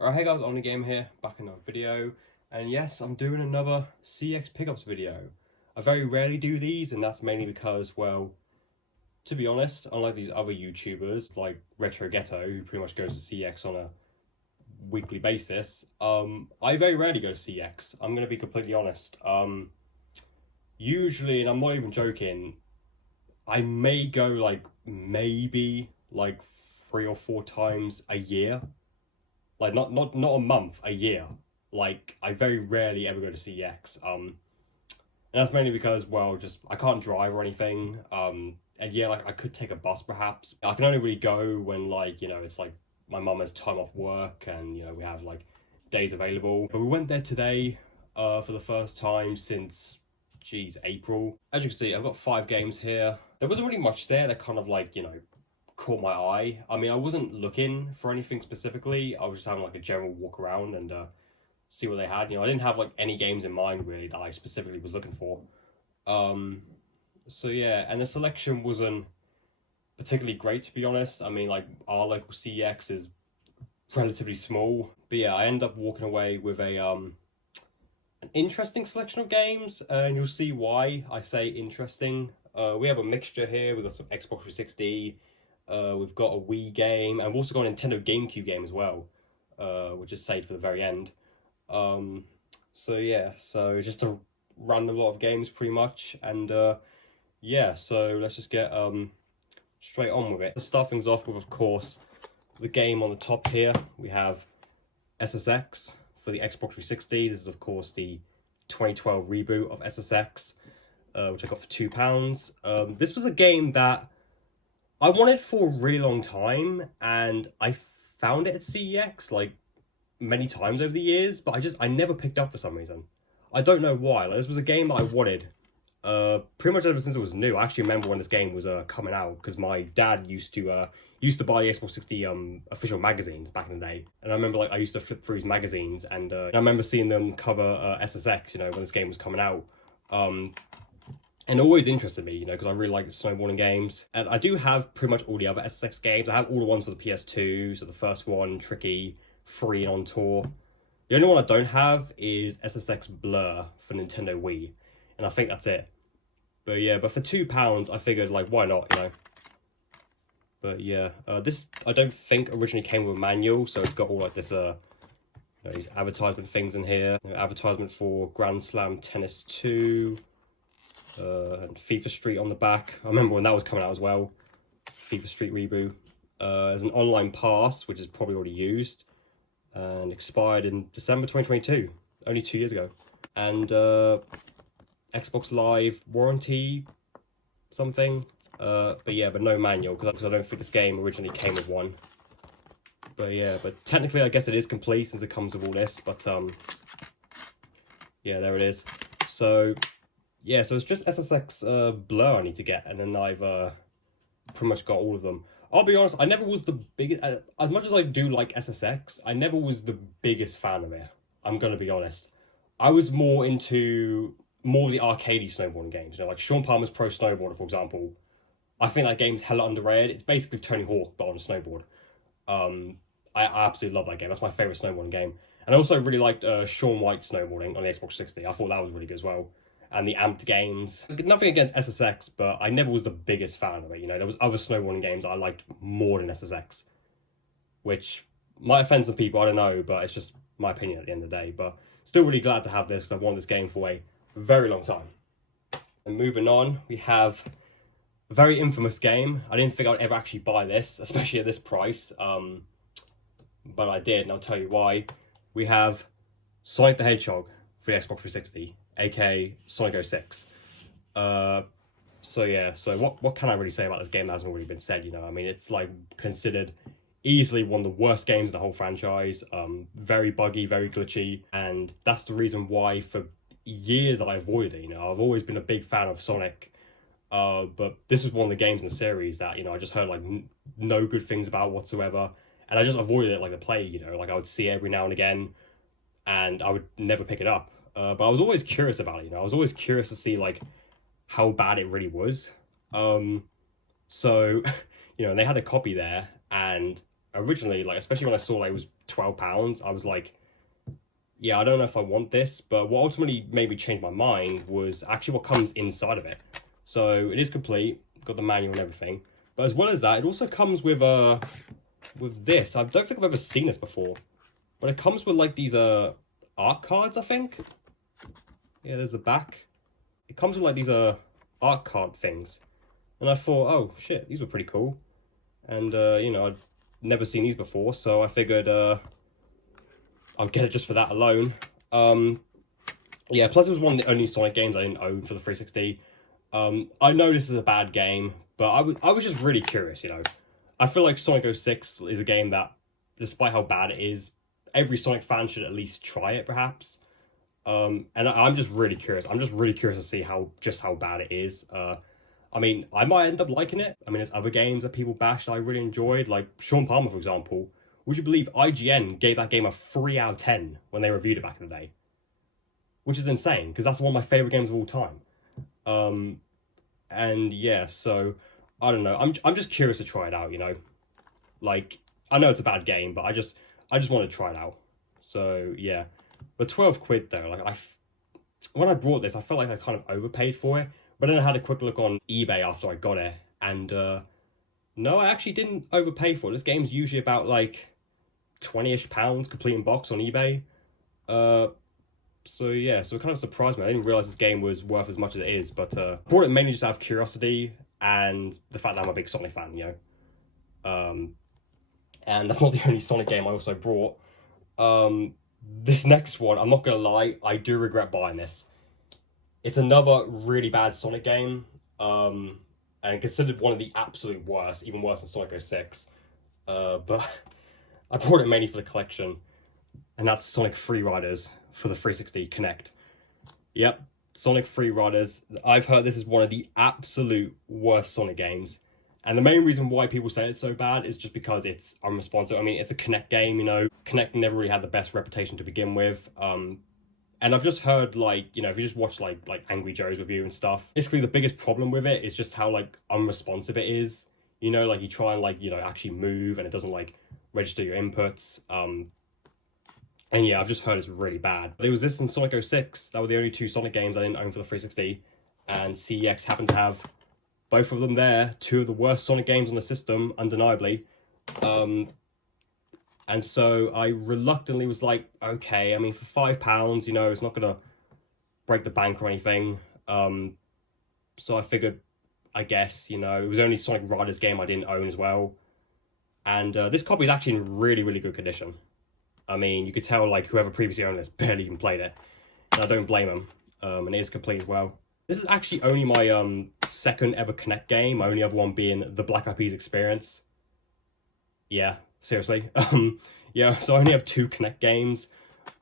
Alright, hey guys, Only Game here, back in another video, and yes, I'm doing another CeX Pickups video. I very rarely do these, and that's mainly because, well, to be honest, unlike these other YouTubers like Retro Ghetto, who pretty much goes to CeX on a weekly basis, I very rarely go to CeX. I'm going to be completely honest. Usually, and I'm not even joking, I may go maybe 3 or 4 times a year. Like not a month, a year. Like I very rarely ever go to CeX. And that's mainly because, well, just I can't drive or anything. And yeah, like I could take a bus perhaps. I can only really go when it's like my mum has time off work and we have like days available. But we went there today for the first time since April. As you can see, I've got 5 games here. There wasn't really much there that kind of caught my eye. I mean, I wasn't looking for anything specifically. I was just having like a general walk around and see what they had. I didn't have like any games in mind really that I specifically was looking for. So yeah, and the selection wasn't particularly great, to be honest. I mean, like our local CeX is relatively small, but yeah, I ended up walking away with an interesting selection of games, and you'll see why I say interesting. We have a mixture here. We've got some Xbox 360. We've got a Wii game, and we've also got a Nintendo GameCube game as well, which is saved for the very end. So yeah, so just a random lot of games pretty much, and yeah, so let's just get straight on with it. To start things off with, of course, the game on the top here. We have CeX for the Xbox 360. This is, of course, the 2012 reboot of CeX, which I got for £2. This was a game that I wanted for a really long time, and I found it at CeX like many times over the years, but I never picked up for some reason. I don't know why. Like, this was a game that I wanted pretty much ever since it was new. I actually remember when this game was coming out, because my dad used to buy the Xbox 60 official magazines back in the day, and I remember I used to flip through his magazines, and I remember seeing them cover CeX, when this game was coming out. And it always interested me, because I really like snowboarding games. And I do have pretty much all the other CeX games. I have all the ones for the PS2, so the first one, Tricky, Free and On Tour. The only one I don't have is CeX Blur for Nintendo Wii, and I think that's it. But yeah, but for £2, I figured, why not, But yeah, this, I don't think originally came with a manual, so it's got all this, these advertisement things in here. Advertisement for Grand Slam Tennis 2. And FIFA Street on the back. I remember when that was coming out as well. FIFA Street reboot. There's an online pass, which is probably already used, and expired in December 2022, only 2 years ago. And Xbox Live warranty something. But yeah, but no manual, because I don't think this game originally came with one. But yeah, but technically I guess it is complete since it comes with all this. But yeah, there it is. So yeah, so it's just CeX Blur I need to get, and then I've pretty much got all of them. I'll be honest, I never was the biggest, as much as I do like CeX, I never was the biggest fan of it. I'm going to be honest. I was more into the arcadey snowboarding games, like Sean Palmer's Pro Snowboarder, for example. I think that game's hella underrated. It's basically Tony Hawk, but on a snowboard. I absolutely love that game. That's my favourite snowboarding game. And I also really liked Shaun White snowboarding on the Xbox 60. I thought that was really good as well. And the Amped games. Nothing against CeX, but I never was the biggest fan of it. There was other snowboarding games I liked more than CeX, which might offend some people, I don't know, but it's just my opinion at the end of the day. But still really glad to have this, because I've wanted this game for a very long time. And moving on, we have a very infamous game. I didn't think I'd ever actually buy this, especially at this price, but I did, and I'll tell you why. We have Sonic the Hedgehog for the Xbox 360. aka Sonic 06. So yeah, so what can I really say about this game that hasn't already been said, I mean, it's considered easily one of the worst games in the whole franchise. Very buggy, very glitchy, and that's the reason why for years I avoided it. I've always been a big fan of Sonic, but this was one of the games in the series that, I just heard no good things about whatsoever, and I just avoided it like the plague. I would see it every now and again, and I would never pick it up. But I was always curious about it, I was always curious to see, how bad it really was. So, and they had a copy there, and originally, like, especially when I saw like it was £12, I was like, yeah, I don't know if I want this. But what ultimately made me change my mind was actually what comes inside of it. So it is complete, got the manual and everything. But as well as that, it also comes with this. I don't think I've ever seen this before, but it comes with like these art cards, I think. Yeah, there's the back. It comes with like these art card things, and I thought, oh shit, these were pretty cool. And you know, I'd never seen these before, so I figured I'd get it just for that alone. Yeah, plus it was one of the only Sonic games I didn't own for the 360. I know this is a bad game, but I was just really curious, you know. I feel like Sonic 06 is a game that, despite how bad it is, every Sonic fan should at least try it, perhaps. And I'm just really curious. I'm just really curious to see how bad it is. I mean, I might end up liking it. I mean, there's other games that people bashed that I really enjoyed, like Sean Palmer, for example. Would you believe IGN gave that game a 3 out of 10 when they reviewed it back in the day? Which is insane, because that's one of my favourite games of all time. And yeah, so I don't know. I'm just curious to try it out, you know. Like, I know it's a bad game, but I just want to try it out. So yeah, but 12 quid though. Like when I bought this, I felt like I kind of overpaid for it. But then I had a quick look on eBay after I got it, and no, I actually didn't overpay for it. This game's usually about like £20-ish complete in box on eBay. So yeah, so it kind of surprised me. I didn't realize this game was worth as much as it is, but bought it mainly just out of curiosity and the fact that I'm a big Sonic fan, you know. And that's not the only Sonic game I also brought. This next one, I'm not gonna lie, I do regret buying this. It's another really bad Sonic game, and considered one of the absolute worst, even worse than Sonic 06. But I bought it mainly for the collection, and that's Sonic Free Riders for the 360 Connect. Yep, Sonic Free Riders. I've heard this is one of the absolute worst Sonic games. And the main reason why people say it's so bad is just because it's unresponsive. I mean, it's a Connect game, you know. Connect never really had the best reputation to begin with. And I've just heard, like, you know, if you just watch like Angry Joe's review and stuff, basically the biggest problem with it is just how like unresponsive it is. You know, like you try and like, you know, actually move and it doesn't like register your inputs. And yeah, I've just heard it's really bad. There was this and Sonic 06. That were the only two Sonic games I didn't own for the 360. And CeX happened to have both of them there. Two of the worst Sonic games on the system, undeniably. And so I reluctantly was like, okay, I mean, for £5, you know, it's not going to break the bank or anything. So I figured, I guess, you know, it was the only Sonic Riders game I didn't own as well. And this copy is actually in really, really good condition. I mean, you could tell, like, whoever previously owned this barely even played it. And I don't blame them. And it is complete as well. This is actually only my second ever Connect game. My only other one being the Black Eyed Peas Experience. Yeah, seriously. Yeah, so I only have 2 Connect games.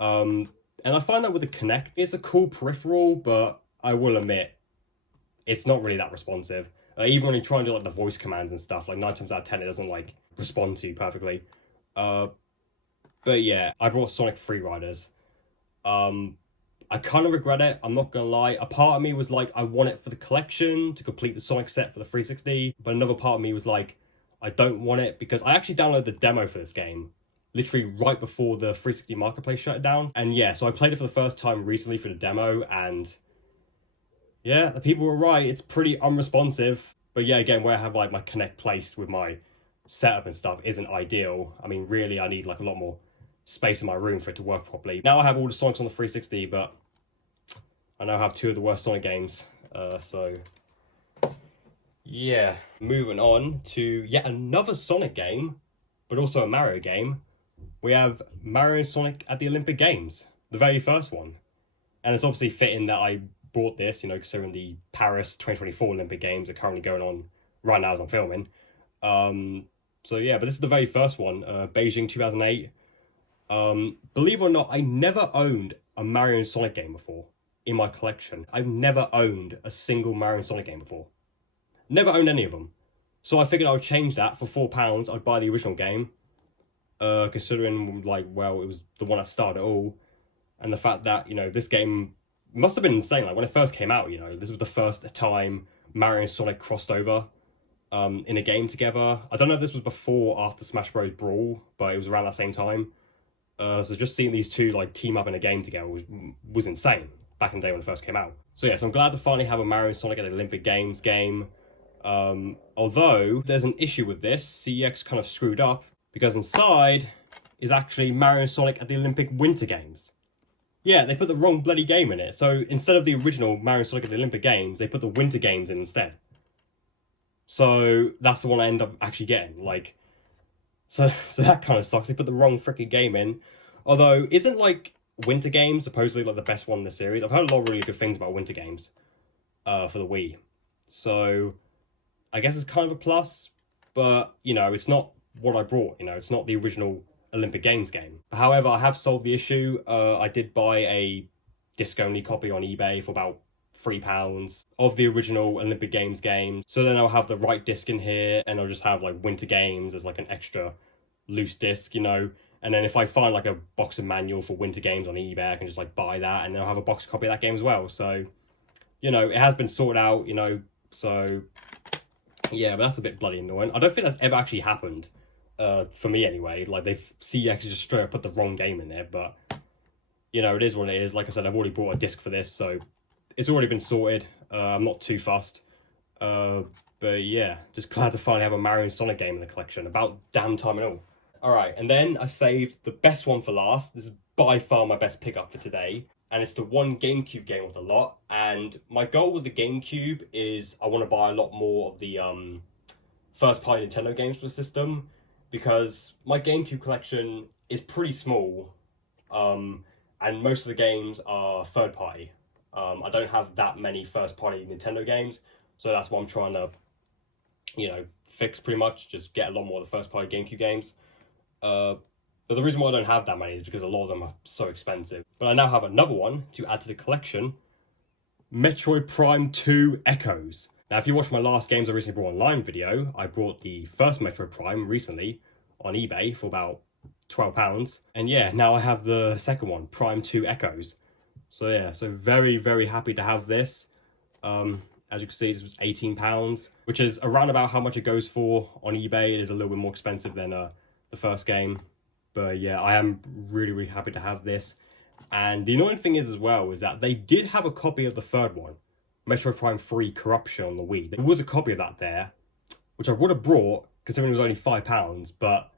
And I find that with the Connect, it's a cool peripheral, but I will admit, it's not really that responsive. Even when you try and do like the voice commands and stuff, like 9 times out of 10, it doesn't like respond to you perfectly. But yeah, I brought Sonic Free Riders. I kind of regret it, I'm not gonna lie. A part of me was like, I want it for the collection to complete the Sonic set for the 360, but another part of me was like, I don't want it because I actually downloaded the demo for this game literally right before the 360 Marketplace shut down. And yeah, so I played it for the first time recently for the demo, and yeah, the people were right, it's pretty unresponsive. But yeah, again, where I have like my Connect placed with my setup and stuff isn't ideal. I mean, really, I need like a lot more space in my room for it to work properly. Now I have all the Sonics on the 360, but I now have 2 of the worst Sonic games. So yeah, moving on to yet another Sonic game, but also a Mario game. We have Mario and Sonic at the Olympic Games, the very first one. And it's obviously fitting that I bought this, you know, considering the Paris 2024 Olympic Games are currently going on right now as I'm filming. So yeah, but this is the very first one, Beijing 2008. Believe it or not, I never owned a Mario and Sonic game before in my collection. I've never owned a single Mario and Sonic game before. Never owned any of them. So I figured I would change that for £4. I'd buy the original game. Considering, like, well, it was the one that started it all. And the fact that, you know, this game must have been insane. Like, when it first came out, you know, this was the first time Mario and Sonic crossed over. in a game together. I don't know if this was before or after Smash Bros. Brawl, but it was around that same time. So just seeing these two like team up in a game together was insane back in the day when it first came out. So yeah, so I'm glad to finally have a Mario and Sonic at the Olympic Games game. Although there's an issue with this, CeX kind of screwed up because inside is actually Mario and Sonic at the Olympic Winter Games. Yeah, they put the wrong bloody game in it. So instead of the original Mario and Sonic at the Olympic Games, they put the Winter Games in instead. So that's the one I end up actually getting. Like, so that kind of sucks. They put the wrong freaking game in. Although, isn't like Winter Games supposedly like the best one in the series? I've heard a lot of really good things about Winter Games for the Wii. So I guess it's kind of a plus, but you know, it's not what I brought. You know, it's not the original Olympic Games game. However, I have solved the issue. I did buy a disc-only copy on eBay for about £3 of the original Olympic Games game. So then I'll have the right disc in here, and I'll just have like Winter Games as like an extra loose disc, you know. And then if I find like a box of manual for Winter Games on eBay, I can just like buy that, and then I'll have a box copy of that game as well. So, you know, it has been sorted out, you know. So yeah, but that's a bit bloody annoying. I don't think that's ever actually happened, for me anyway. Like they've CeX just straight up put the wrong game in there, but you know, it is what it is. Like I said, I've already bought a disc for this, so it's already been sorted. I'm not too fussed. But yeah, just glad to finally have a Mario and Sonic game in the collection. About damn time and all. Alright, and then I saved the best one for last. This is by far my best pickup for today. And it's the one GameCube game with a lot. And my goal with the GameCube is I want to buy a lot more of the first-party Nintendo games for the system. Because my GameCube collection is pretty small. And most of the games are third-party. I don't have that many first-party Nintendo games. So that's what I'm trying to, you know, fix pretty much. Just get a lot more of the first-party GameCube games. But the reason why I don't have that many is because a lot of them are so expensive. But I now have another one to add to the collection. Metroid Prime 2 Echoes. Now, if you watched my last games I recently brought online video, I brought the first Metroid Prime recently on eBay for about £12. And yeah, now I have the second one, Prime 2 Echoes. So yeah, so very, very happy to have this. As you can see, this was £18, which is around about how much it goes for on eBay. It is a little bit more expensive than the first game. But yeah, I am really, really happy to have this. And the annoying thing is as well, is that they did have a copy of the third one, Metroid Prime 3 Corruption on the Wii. There was a copy of that there, which I would have brought, considering it was only £5, but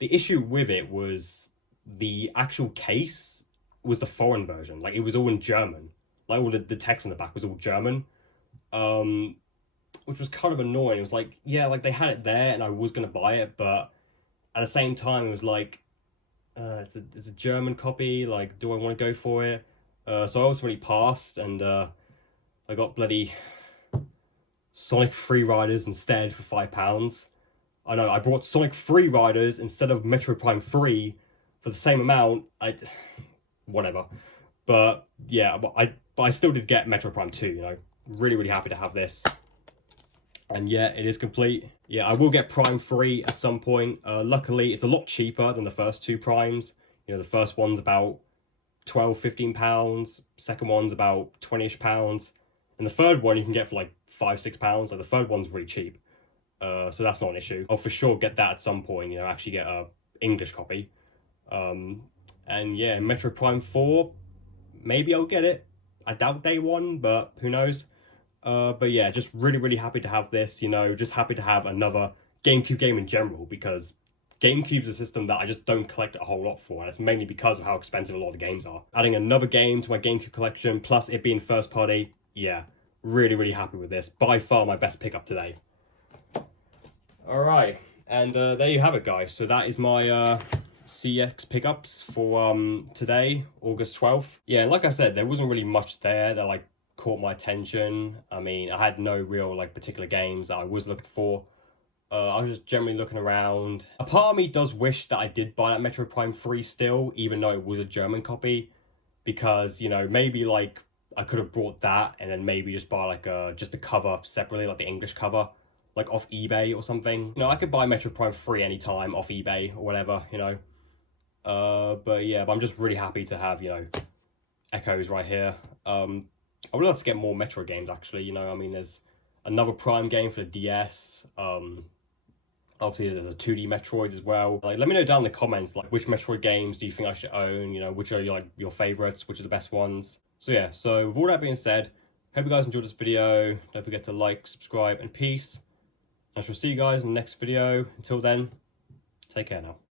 the issue with it was the actual case was the foreign version. Like, it was all in German. Like, all the text in the back was all German. Which was kind of annoying. It was like, yeah, like they had it there and I was going to buy it, but at the same time it was like, it's a German copy, like, do I want to go for it? So I ultimately passed, and I got bloody Sonic Free Riders instead for £5. I know, I brought Sonic Free Riders instead of Metroid Prime 3 for the same amount. Whatever. But yeah, but I still did get Metroid Prime 2, you know. Really, really happy to have this. And yeah, it is complete. Yeah, I will get Prime 3 at some point. Luckily, it's a lot cheaper than the first two Primes. You know, the first one's about £12-15. Second one's about £20-ish. And the third one you can get for like £5-6. Like, the third one's really cheap. So that's not an issue. I'll for sure get that at some point, you know, actually get a English copy. And yeah, Metroid Prime 4, maybe I'll get it. I doubt day one, but who knows. But yeah, just really, really happy to have this, you know, just happy to have another GameCube game in general, because GameCube's a system that I just don't collect a whole lot for, and it's mainly because of how expensive a lot of the games are. Adding another game to my GameCube collection, plus it being first party, yeah, really, really happy with this. By far my best pickup today. Alright, and there you have it, guys. So that is my CeX Pickups for today, August 12th. Yeah, like I said, there wasn't really much there that like caught my attention. I mean, I had no real like particular games that I was looking for. I was just generally looking around. A part of me does wish that I did buy that Metroid Prime 3 still, even though it was a German copy, because, you know, maybe like I could have brought that and then maybe just buy like just the cover separately, like the English cover, like off eBay or something. You know, I could buy Metroid Prime 3 anytime off eBay or whatever, you know. But yeah, but I'm just really happy to have, you know, Echoes right here. I would love to get more Metroid games, actually. You know, I mean, there's another Prime game for the DS. Obviously, there's a 2D Metroid as well. Like, let me know down in the comments, like, which Metroid games do you think I should own? You know, which are like your favorites? Which are the best ones? So yeah. So with all that being said, hope you guys enjoyed this video. Don't forget to like, subscribe, and peace. I shall see you guys in the next video. Until then, take care now.